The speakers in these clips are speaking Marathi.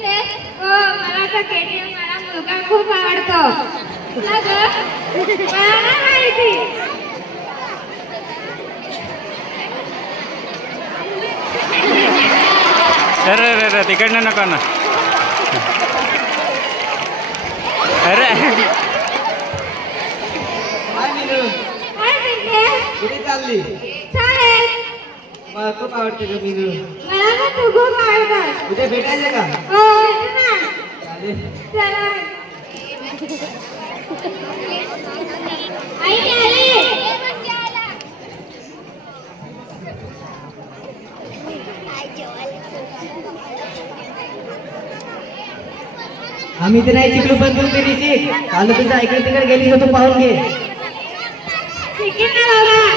हो मला तर केटीएम मला मुलगा खूप आवडतो. का ग? मला नाही माहिती. अरे अरे अरे तिकडनं नका ना अरे. कुठे चालली? चालेल. मला खूप आवडते ग मीनू. तू उद्या भेटायचं का? हो. येते ना चालेल. चला आई मी आली. आम्ही तर नाही शिकलो पण तू. शिक काल तुझं ऐकलं तिकडे गेली तर तू पाहून घे. ना बाबा.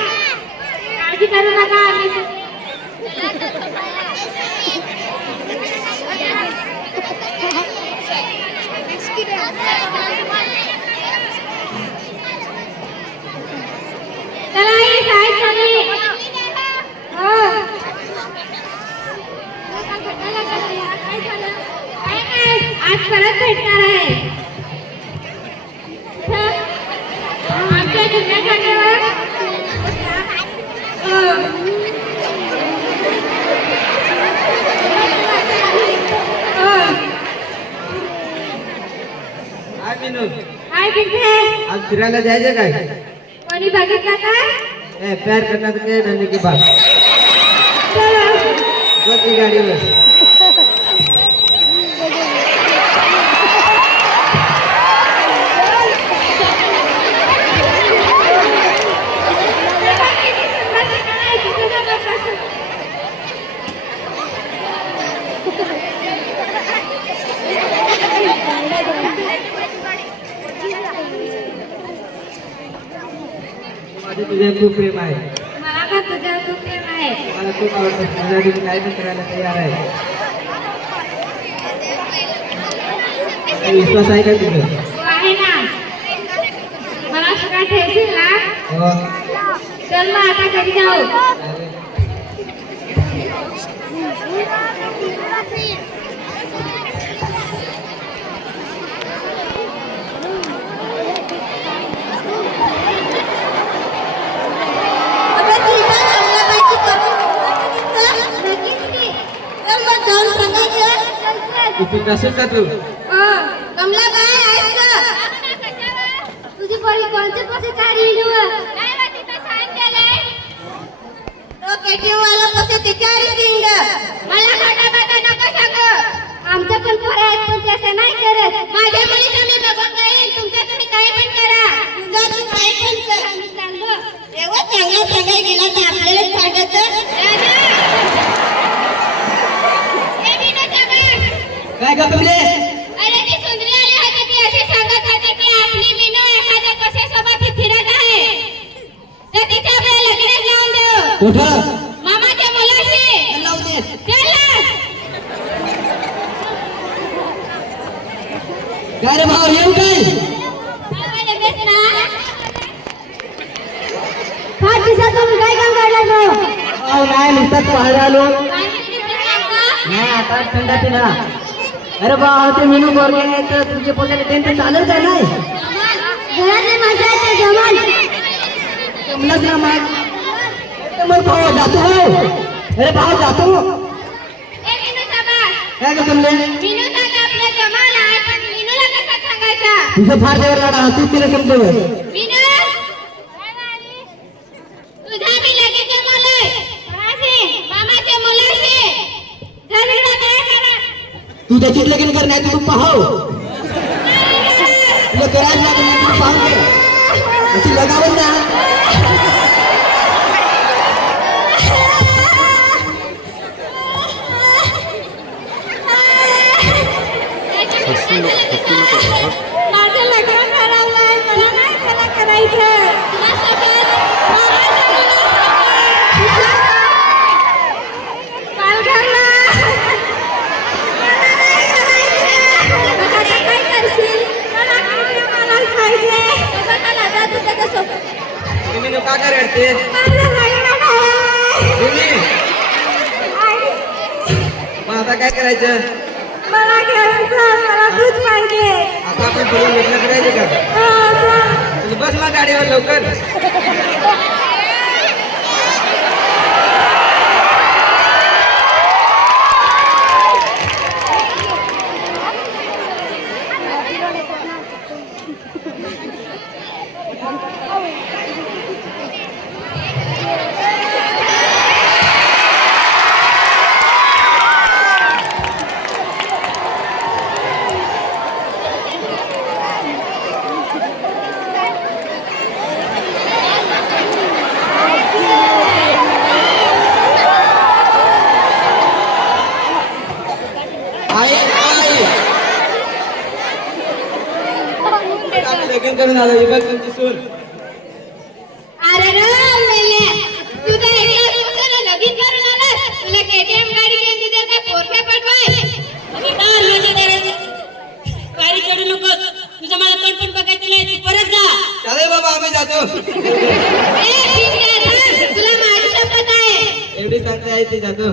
मीनू काय तिथे. आज फिरायला जायचं काय? कोणी बघितलं का ए प्यार करणार काय धंदे की बात चलो. गाडीवर. माझे तुझे खूप प्रेम आहे मला पण तुझ्यावर खूप प्रेम आहे मला खूप आवडतं तुझ्यासाठी मी काय पण करायला तयार आहे काही विश्वास आहे का तुझं हो आहे ना मला सगळं ठेवशील ना हो चल मग आता घरी जाऊ चालेल. किती का तू? कमला काय आहेस का तुझी पोरी कोणते पैसे काढली काय माहिती तर सांग केलंय तो केटीएम वाला पैसे तिच्यावर सिंग मला खोटा बाटा नको सांगू. आमच्या पण पोरं आहेत पण ते असं नाही करत. माझ्या मुलीचं मी बघून राहील तुमच्या तुम्ही काही पण करा. तुझा तू काही पण कर. आम्ही चाललो एवढं चांगलं सांगायला गेला तर आपल्याला सांगत काय का तुले अरे ती सुंदरी आली होती ती अशी सांगत होती की आपली मीनू एखाद्या कशासोबत फिरत आहे. तर तिच्याकडे लगेच लावून देऊ. कुठं? मामाच्या मुलाशी. लावून दे. चल. काय रे भाऊ येऊ काय? पाच दिवसातून काय काम काढलं तू? भाऊ नाही नुसताच पाहायला आलो. पाणी पिते का? नाही आता थंडा पिला अरे भाऊ ते मेनू बोलले आहे तर तुमचे पोटाने त्यांचं चालेल का नाही. जमलंच ना मग तर मग भाऊ जातो हो अरे भाऊ जातो. काय का जमाल आहे, पण मीनूला कसा सांगायचा? तुझं फार देवर लाडा तू तिला समजव मीनू? तुझा बी लगेच जमवलंय. कोणाशी? मामाच्या मुलाशी. घरी जा, काय करा? तू त्याच्यात लगीन कर नाही तू पाहव तुला करायला लागेल नाही तू पाहून घे तुम्ही का करते माझं लग्न ठरवलंय. मग आता काय करायचं? मला दूध पाहिजे. आता आपण पुढे लग्न करायचे का? बस ना गाडीवर लवकर आई आई आम्ही आलो ही बघ तुमची सून. अरे रे मेले तू तर एकला दिवसाला लगीन करून आलास. तुला केटीएम गाडी घेऊन दिली काय पोरक्या पटवाय अधिकार माझ्या दारात गाडी चढू नकोस तुझं मला पण पण बघायचं नाही. तू परत जा. चालेल बाबा आम्ही जातो. ए ठीक आहे ना तुला माझी शपथ आहे. एवढी सांगते आहे ती जातो.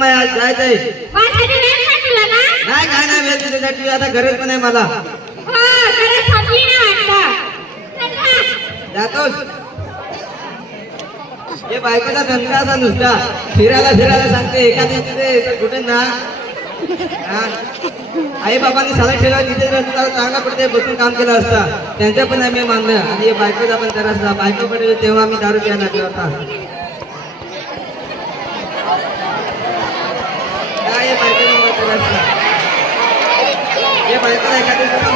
फार काम आहे नाही तुला ना? नाही काय नाही वेळ तुझ्यासाठी आता गरज पण आहे मला. हो. जातोस. हे बायकोचा धंदा असा नुसता. फिरायला फिरायला सांगते एका दिवशी ते कुठे ना. हा? आई बाबांनी सला ठेवला तिथे चांगला पडते बसून काम केलं असता त्यांचं पण आम्ही मानलं. आणि बायकोचा पण असता बायको पडेल तेव्हा आम्ही दारू प्यायला लागलो होता काय हे बायको तर असता हे बायकोला एका दिवसाला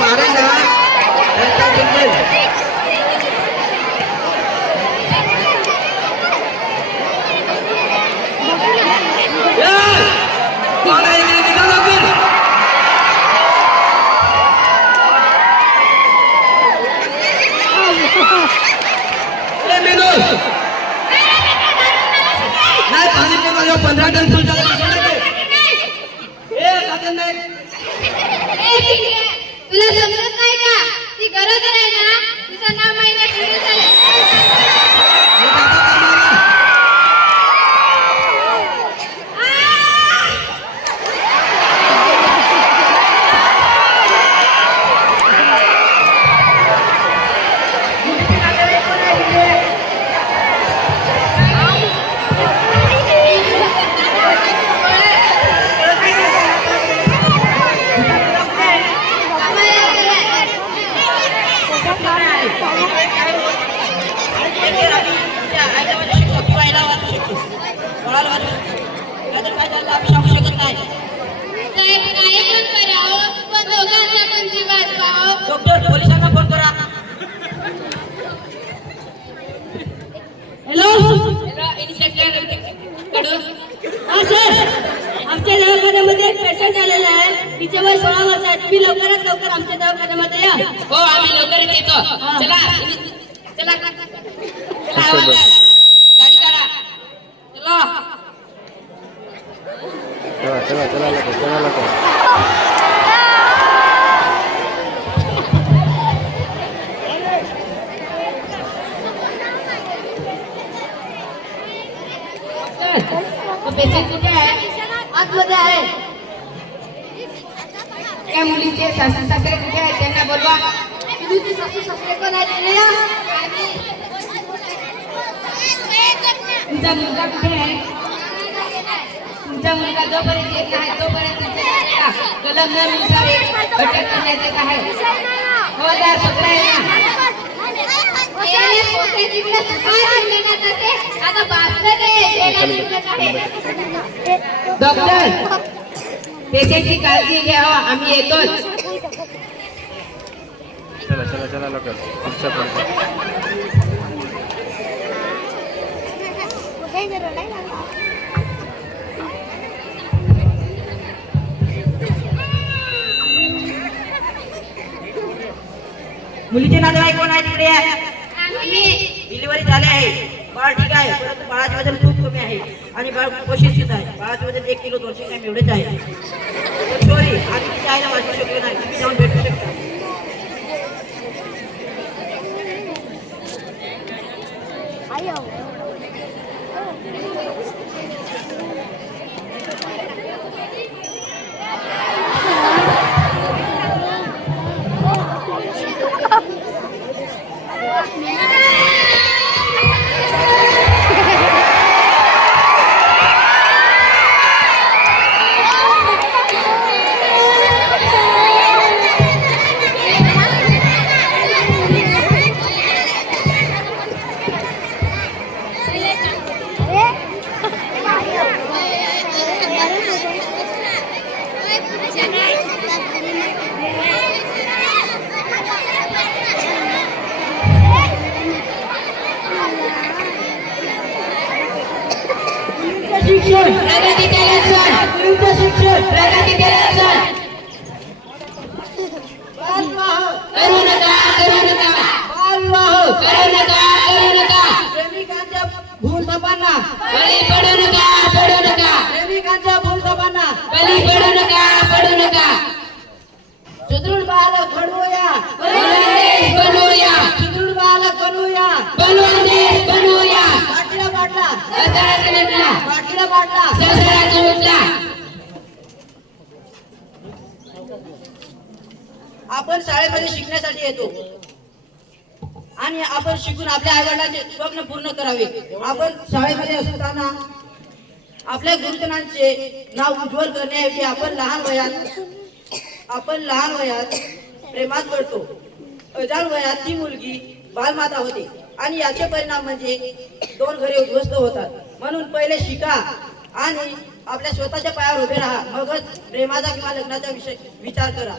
पोलिसांना फोन करा हॅलो इन्स्पेक्टरकडून आमच्या दवाखान्यामध्ये एक पेशंट आलेला आहे. तिचे वय सोळा वर्ष आहे तुम्ही लवकरात लवकर आमच्या दवाखान्यामध्ये या. हो आम्ही लवकरच येतो. चला चला. गाडी काढा. चला. चला चला चला लवकर चला लवकर पेशंट कुठे आहे? आतमध्ये आहे. त्या मुलीचे सासू सासरे कुठे आहेत त्यांना बोलवा. तुझे सासू सासरे आहेत तुमचा मुलगा कुठे आहे? तुमचा मुलगा जोपर्यंत येत नाही तोपर्यंत तुमच्या कलमनुसार अटक करण्यात येत आहे. हवालदार पत्र आहे ना आहे. डॉक्टर पेशंटची काळजी घ्यावा आम्ही येतोच. चला चला चला लवकर. पुढचा पण मुलीचे नातेवाईक कोण आहे तिकडे डिलिव्हरी झाली आहे. बाळ ठीक आहे. परंतु बाळाचे वजन खूप कमी आहे. आणि बाळ कुपोषित आहे बाळाचे वजन एक किलो दोनशे ग्रॅम एवढेच आहे सॉरी आम्ही तिच्या आईला वाचू शकलो नाही तुम्ही जाऊन भेटू शकता शिक्षण. प्रगतीचे लक्षण मुलींचं शिक्षण. प्रगतीचे लक्षण करू नका करू नका. बालविवाह करू नका करू नका. प्रेमिकांच्या भूलथापांना. बळी पडू नका पडू नका. प्रेमिकांच्या भूलथापांना. बळी पडू नका पडू नका. सुदृढ बालक घडवूया. आपण शाळेमध्ये शिकण्यासाठी येतो. आणि आपण शिकून आपल्या आईवडिलांचे स्वप्न पूर्ण करावे. आपण शाळेमध्ये असताना आपल्या गुरुजनांचे नाव उज्ज्वल करण्याऐवजी आपण लहान वयात आपण लहान वयात प्रेमात पडतो. अजाण वयात ती मुलगी बालमाता होते. आणि याचे परिणाम म्हणजे दोन घरे उद्ध्वस्त होतात. म्हणून पहिले शिका आणि आपल्या स्वतःच्या पायावर उभे राहा. मगच प्रेमाचा किंवा लग्नाचा विषय विचार करा.